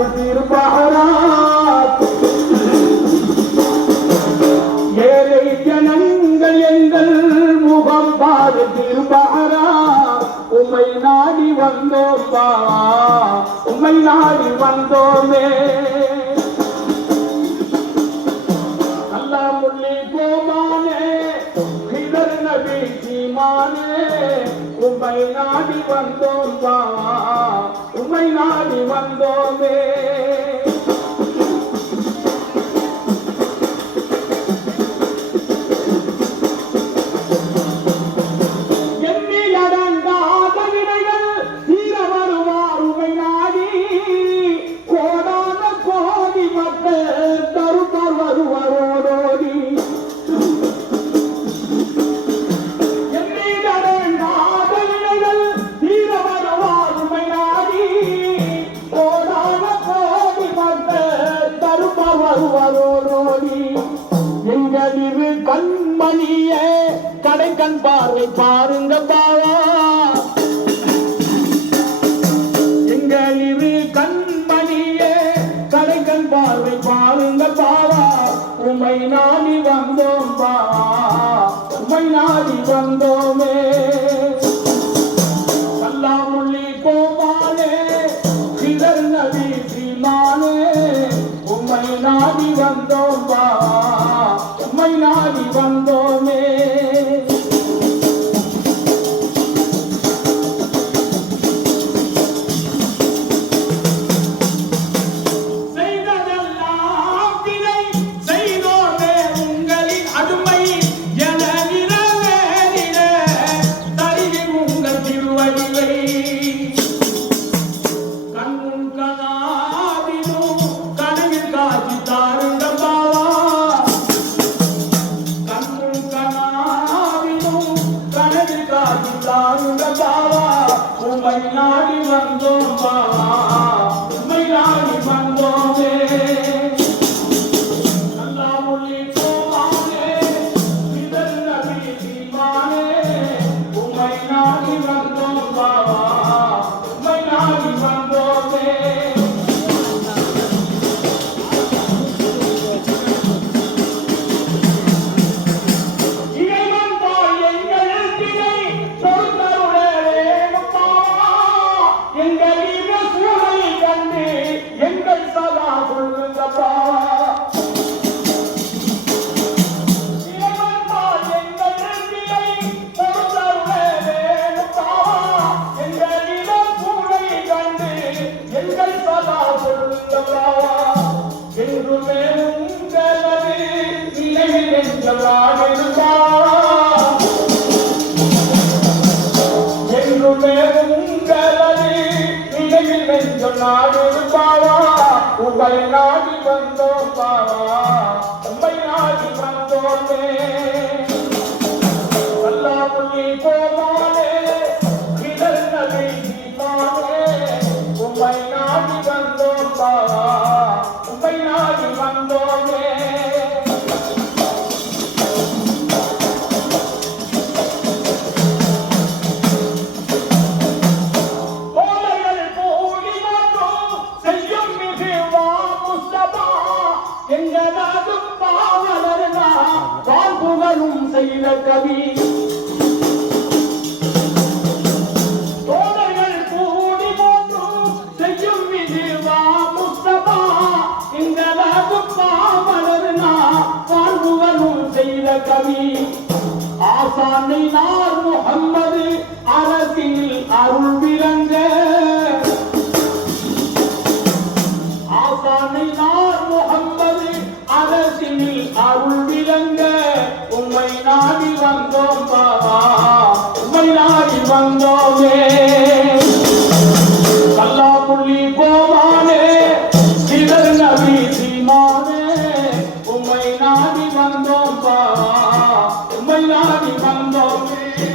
பாரு திருப்பகரா ஏழை ஜனங்கள் எங்கள் முகம் பாரு திருப்பகரா உம்மை நாடி வந்தோம் பா உம்மை நாடி வந்தோமே அல்லாஹ் முள்ளி கோமானே ஹிதர் நபி ஜீமானே உம்மை நாடி வந்தோம் பா உம்மை நாடி வந்தோமே எங்களிரு கண்மணியே கடை கண் பார்வை பாருங்க பாவா எங்களிரு கண்மணியே கடை கண் பார்வை பாருங்க பாவா உம்மை நாடி வந்தோம் பாவா உம்மை நாடி வந்தோமே அல்லாஹ் முள்ளி கோமானே ஹிதர் நபி ஜீமானே உம்மை நாடி வந்தோம் பா உம்மை நாடி வந்தோமே செய்ததெல்லாம் வினை செய்தோமே உங்களின் அருமை என நிறவேறிட தருகி உங்கள் திருவடிவை கண்முன் கனாவிலும் கனவில் காட்சி தாருங்க பாவா கண்முன் கனாவிலும் கனவில் காட்சி தாருங்க பாவா உம்மை நாடி வந்தோம் பாவா உம்மை நாடி வந்தோமே அல்லாஹ் முள்ளி கோமானே ஹிதர் நபி ஜீமானே உம்மை நாடி வந்தோம் பாவா உம்மை நாடி வந்தோமே இறைவன் போல் எங்கள் திரை பொறுத்தருளே பாவா எங்கள் சூழலை கண்டு எங்கள் சதா சொல்லுங்க பாவா இறைவன் போல் எங்கள் திரை பொறுத்தருளே பாவா எங்கள் சூழலை கண்டு எங்கள் சதா சொல்லுங்க பாவா என்றுமே உங்களது நினைவில் எங்கள் ஆடிருப்பா என்றுமே உங்களது நினைவில் எங்கள் ஆடிருப்பாவா உம்மை நாடி வந்தோம் பாவா உம்மை நாடி வந்தோமே அல்லாஹ் முள்ளி கோமானே ஹிதர் நபி ஜீமானே உம்மை நாடி வந்தோம் பாவா உம்மை நாடி வந்தோமே கோலைகள் கூடி மற்றும் செய்யும் மிகு வா முஸ்தபா எங்களாகும் பாவலர்னா வாழ்புகளும் செய்த கவி தோழர்கள் கூடி மற்றும் செய்யும் மிகு வா முஸ்தபா எங்களாகும் பாவலர்னா வாழ்புகளும் செய்த கவி ஆசானை நார் முஹம்மது அரசில் அருள் விளங்க ஆசானை நார் முஹம்மது அரசில் அருள் விளங்க உம்மை நாடி வந்தோம் பாவா உம்மை நாடி வந்தோமே அல்லாஹ் முள்ளி கோமானே ஹிதர் நபி ஜீமானே உம்மை நாடி வந்தோம் பாவா உம்மை நாடி வந்தோமே